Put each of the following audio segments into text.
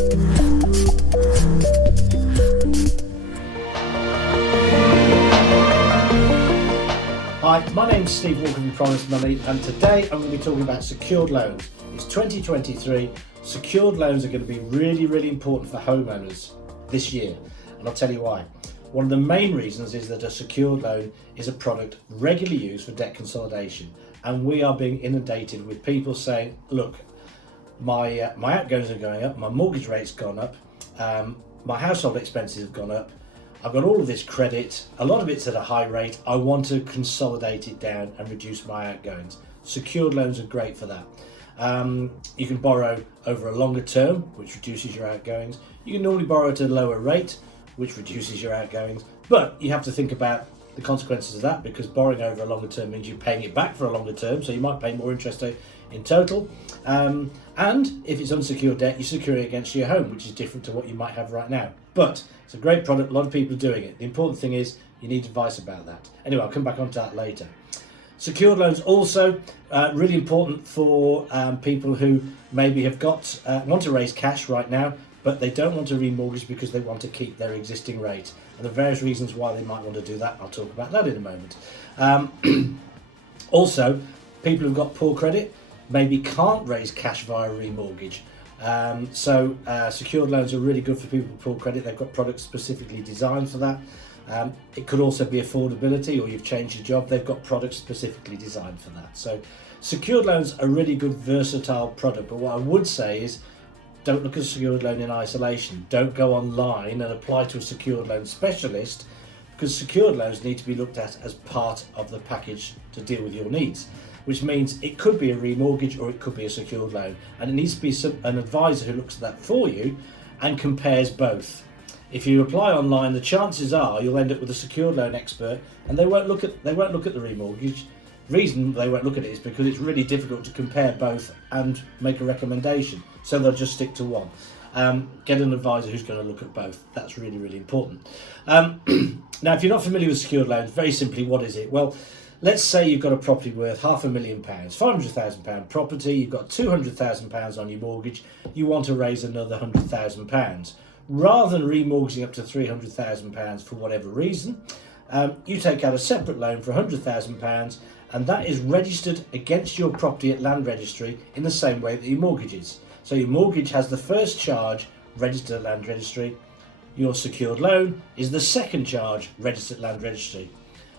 Hi, my name's Steve Walker from Promise Money, and today I'm going to be talking about secured loans. It's 2023. Secured loans are going to be really important for homeowners this year, and I'll tell you why. One of the main reasons is that a secured loan is a product regularly used for debt consolidation, and we are being inundated with people saying, look, my outgoings are going up, my mortgage rate's gone up, my household expenses have gone up, I've got all of this credit, a lot of it's at a high rate, I want to consolidate it down and reduce my outgoings. Secured loans are great for that. You can borrow over a longer term, which reduces your outgoings. You can normally borrow at a lower rate, which reduces your outgoings, but you have to think about the consequences of that, because borrowing over a longer term means you're paying it back for a longer term, so you might pay more interest in total. And if it's unsecured debt, you're securing it against your home, which is different to what you might have right now. But it's a great product, a lot of people are doing it. The important thing is you need advice about that. Anyway, I'll come back onto that later. Secured loans also really important for people who maybe have want to raise cash right now, but they don't want to remortgage because they want to keep their existing rate. And the various reasons why they might want to do that, I'll talk about that in a moment. Also, people who've got poor credit maybe can't raise cash via remortgage. So secured loans are really good for people with poor credit. They've got products specifically designed for that. It could also be affordability, or you've changed your job. They've got products specifically designed for that. So secured loans are a really good versatile product, but what I would say is don't look at a secured loan in isolation. Don't go online and apply to a secured loan specialist, because secured loans need to be looked at as part of the package to deal with your needs, which means it could be a remortgage or it could be a secured loan, and it needs to be an advisor who looks at that for you and compares both. If you apply online, the chances are you'll end up with a secured loan expert, and they won't look at the remortgage. The reason they won't look at it is because it's really difficult to compare both and make a recommendation, so they'll just stick to one. Get an advisor who's going to look at both. That's really important. Now, if you're not familiar with secured loans, very simply, what is it? Well, let's say you've got a property worth £500,000, £500,000 property, you've got £200,000 on your mortgage, you want to raise another £100,000. Rather than remortgaging up to £300,000 for whatever reason, you take out a separate loan for £100,000, and that is registered against your property at land registry in the same way that your mortgage is. So your mortgage has the first charge registered at land registry, your secured loan is the second charge registered at land registry.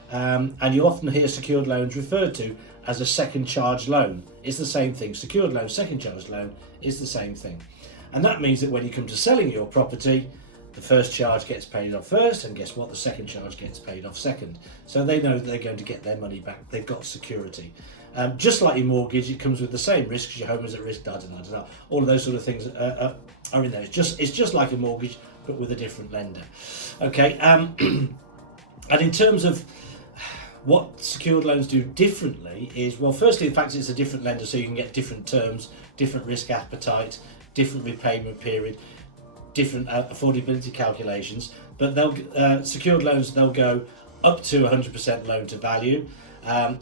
And you'll often hear secured loans referred to as a second charge loan. It's the same thing. Secured loan, second charge loan is the same thing. And that means that when you come to selling your property, the first charge gets paid off first, and guess what? The second charge gets paid off second. So they know that they're going to get their money back. They've got security. Just like your mortgage, it comes with the same risks. Your home is at risk, all of those sort of things are in there. It's just like a mortgage, but with a different lender. Okay, and in terms of what secured loans do differently is, well, firstly, the fact it's a different lender, so you can get different terms, different risk appetite, different repayment period, different affordability calculations. But secured loans, they'll go up to 100% loan to value.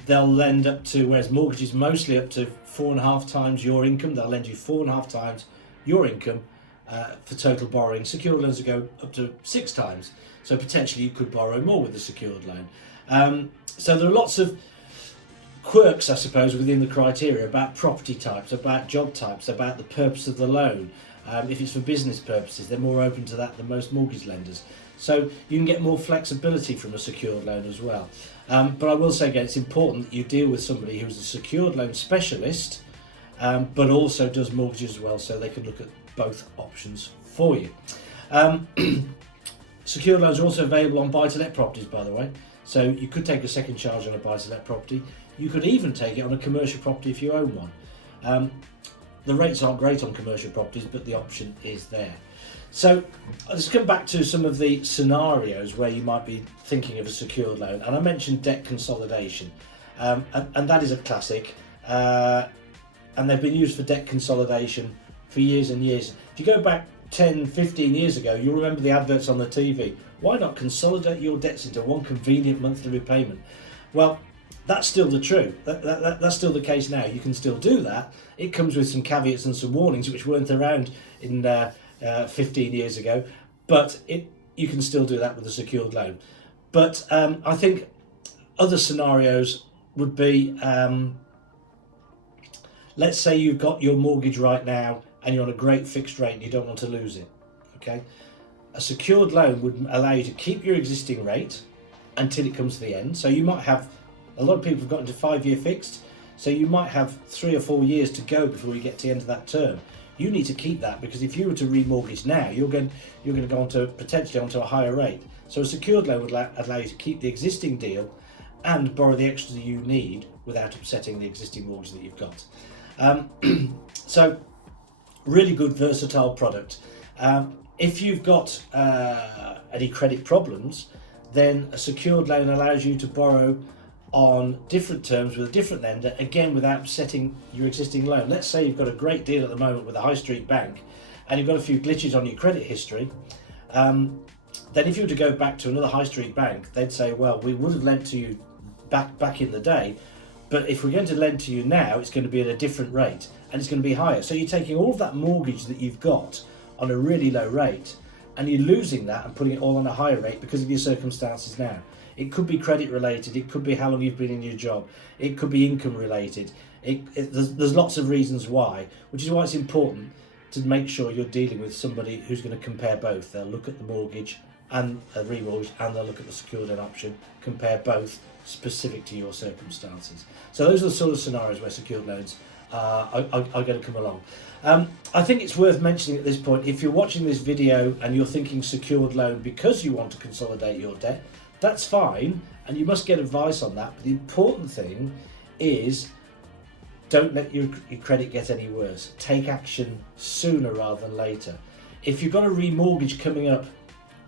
They'll lend up to, whereas mortgages mostly up to 4.5 times your income, they'll lend you 4.5 times your income for total borrowing. Secured loans will go up to 6 times, so potentially you could borrow more with the secured loan. So there are lots of quirks, I suppose, within the criteria about property types, about job types, about the purpose of the loan. If it's for business purposes, they're more open to that than most mortgage lenders. So you can get more flexibility from a secured loan as well. But I will say again, it's important that you deal with somebody who's a secured loan specialist, but also does mortgages as well, so they can look at both options for you. Secured loans are also available on buy-to-let properties, by the way. So you could take a second charge on a buy-to-let property. You could even take it on a commercial property if you own one. The rates aren't great on commercial properties, but the option is there. So let's come back to some of the scenarios where you might be thinking of a secured loan. And I mentioned debt consolidation, and that is a classic. And they've been used for debt consolidation for years and years. If you go back 10, 15 years ago, you'll remember the adverts on the TV. Why not consolidate your debts into one convenient monthly repayment? Well, that's still the truth. That's still the case now. You can still do that. It comes with some caveats and some warnings which weren't around in 15 years ago, but you can still do that with a secured loan. But I think other scenarios would be, let's say you've got your mortgage right now and you're on a great fixed rate and you don't want to lose it. Okay, a secured loan would allow you to keep your existing rate until it comes to the end. So you might have, a lot of people have gotten to 5-year fixed, so you might have 3 or 4 years to go before you get to the end of that term. You need to keep that, because if you were to remortgage now, you're going to go on to potentially onto a higher rate. So a secured loan would allow you to keep the existing deal and borrow the extra that you need without upsetting the existing mortgage that you've got. So really good versatile product. If you've got any credit problems, then a secured loan allows you to borrow on different terms with a different lender, again without upsetting your existing loan. Let's say you've got a great deal at the moment with a high street bank and you've got a few glitches on your credit history. Then if you were to go back to another high street bank, they'd say, well, we would have lent to you back in the day, but if we're going to lend to you now, it's going to be at a different rate and it's going to be higher. So you're taking all of that mortgage that you've got on a really low rate and you're losing that and putting it all on a higher rate because of your circumstances now. It could be credit related, it could be how long you've been in your job, it could be income related. There's lots of reasons why, which is why it's important to make sure you're dealing with somebody who's going to compare both. They'll look at the mortgage and a remortgage, and they'll look at the secured loan option, compare both specific to your circumstances. So those are the sort of scenarios where secured loans are going to come along. I think it's worth mentioning at this point, if you're watching this video and you're thinking secured loan because you want to consolidate your debt, that's fine, and you must get advice on that. But the important thing is, don't let your credit get any worse. Take action sooner rather than later. If you've got a remortgage coming up,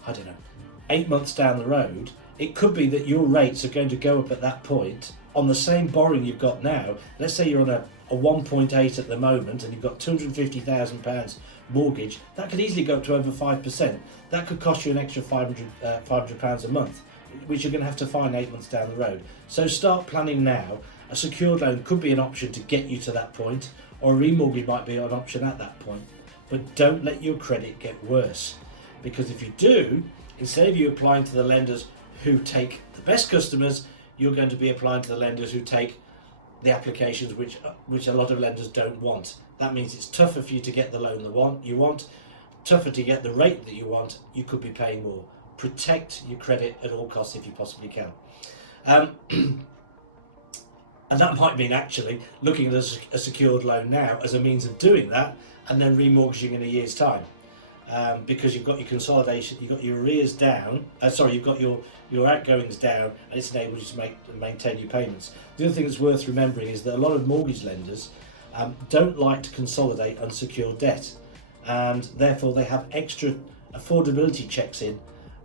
I don't know, 8 months down the road, it could be that your rates are going to go up at that point on the same borrowing you've got now. Let's say you're on a 1.8 at the moment and you've got £250,000 mortgage. That could easily go up to over 5%. That could cost you an extra £500 a month, which you're going to have to find 8 months down the road. So start planning now. A secured loan could be an option to get you to that point, or a remortgage might be an option at that point. But don't let your credit get worse, because if you do, instead of you applying to the lenders who take the best customers, you're going to be applying to the lenders who take the applications which a lot of lenders don't want. That means it's tougher for you to get the loan you want, tougher to get the rate that you want. You could be paying more. Protect your credit at all costs if you possibly can. And that might mean actually looking at a secured loan now as a means of doing that, and then remortgaging in a year's time, because you've got your consolidation, you've got your arrears down. You've got your outgoings down, and it's enabled you to maintain your payments. The other thing that's worth remembering is that a lot of mortgage lenders don't like to consolidate unsecured debt, and therefore they have extra affordability checks in,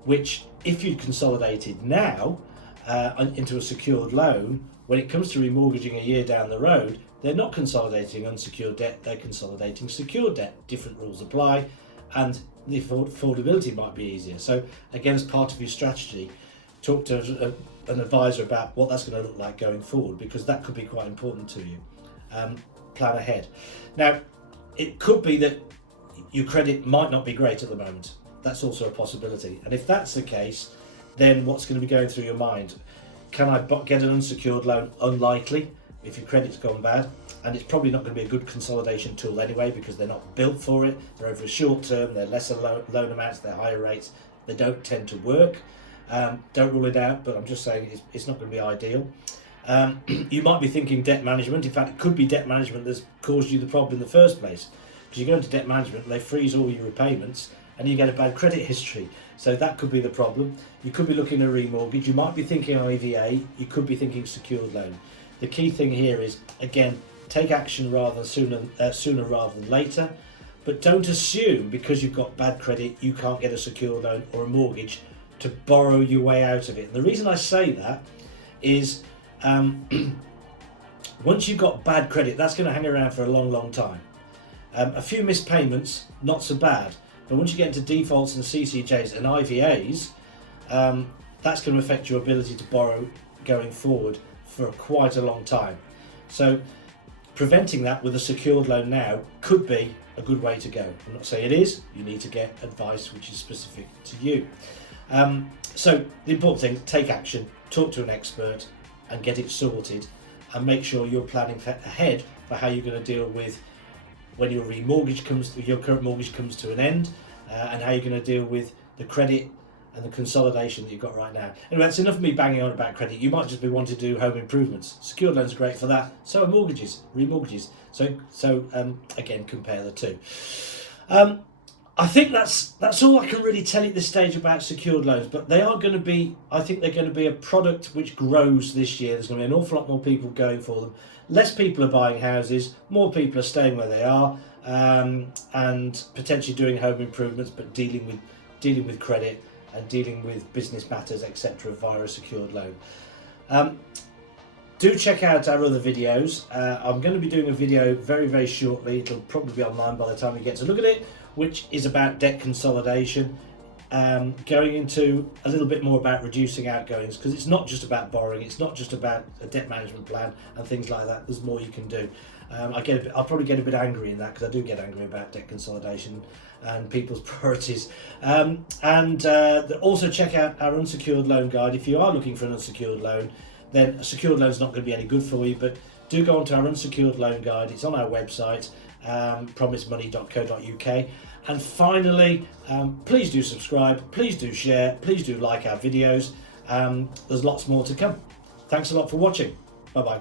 which if you consolidated now into a secured loan, when it comes to remortgaging a year down the road, they're not consolidating unsecured debt, they're consolidating secured debt. Different rules apply, and the affordability might be easier. So again, as part of your strategy, talk to an advisor about what that's going to look like going forward, because that could be quite important to you. Plan ahead. Now, it could be that your credit might not be great at the moment. That's also a possibility. And if that's the case, then what's going to be going through your mind? Can I get an unsecured loan? Unlikely, if your credit's gone bad, and it's probably not going to be a good consolidation tool anyway, because they're not built for it. They're over a short term, they're lesser loan amounts, they're higher rates, they don't tend to work. Don't rule it out, but I'm just saying it's not going to be ideal. You might be thinking debt management. In fact, it could be debt management that's caused you the problem in the first place, because you go into debt management and they freeze all your repayments and you get a bad credit history. So that could be the problem. You could be looking at a remortgage. You might be thinking IVA. You could be thinking secured loan. The key thing here is, again, take action sooner rather than later. But don't assume because you've got bad credit you can't get a secured loan or a mortgage to borrow your way out of it. And the reason I say that is once you've got bad credit, that's going to hang around for a long time. A few missed payments, not so bad. But once you get into defaults and CCJs and IVAs, that's going to affect your ability to borrow going forward for quite a long time. So preventing that with a secured loan now could be a good way to go. I'm not saying it is. You need to get advice which is specific to you. So the important thing, take action, talk to an expert and get it sorted, and make sure you're planning ahead for how you're going to deal with when your current mortgage comes to an end, and how you're going to deal with the credit and the consolidation that you've got right now. Anyway, that's enough of me banging on about credit. You might just be wanting to do home improvements. Secured loans are great for that. So are mortgages, remortgages. So again, compare the two. I think that's all I can really tell you at this stage about secured loans. But they are going to be, I think they're going to be a product which grows this year. There's going to be an awful lot more people going for them. Less people are buying houses. More people are staying where they are, and potentially doing home improvements, but dealing with credit and dealing with business matters, etc., via a secured loan. Do check out our other videos. I'm going to be doing a video very, very shortly. It'll probably be online by the time you get to look at it, which is about debt consolidation, going into a little bit more about reducing outgoings, because it's not just about borrowing, it's not just about a debt management plan and things like that. There's more you can do. I'll probably get a bit angry in that, because I do get angry about debt consolidation and people's priorities. Also check out our unsecured loan guide. If you are looking for an unsecured loan, then a secured loan is not going to be any good for you, but do go onto our unsecured loan guide. It's on our website, promisemoney.co.uk. And finally, please do subscribe, please do share, please do like our videos. There's lots more to come. Thanks a lot for watching. Bye bye.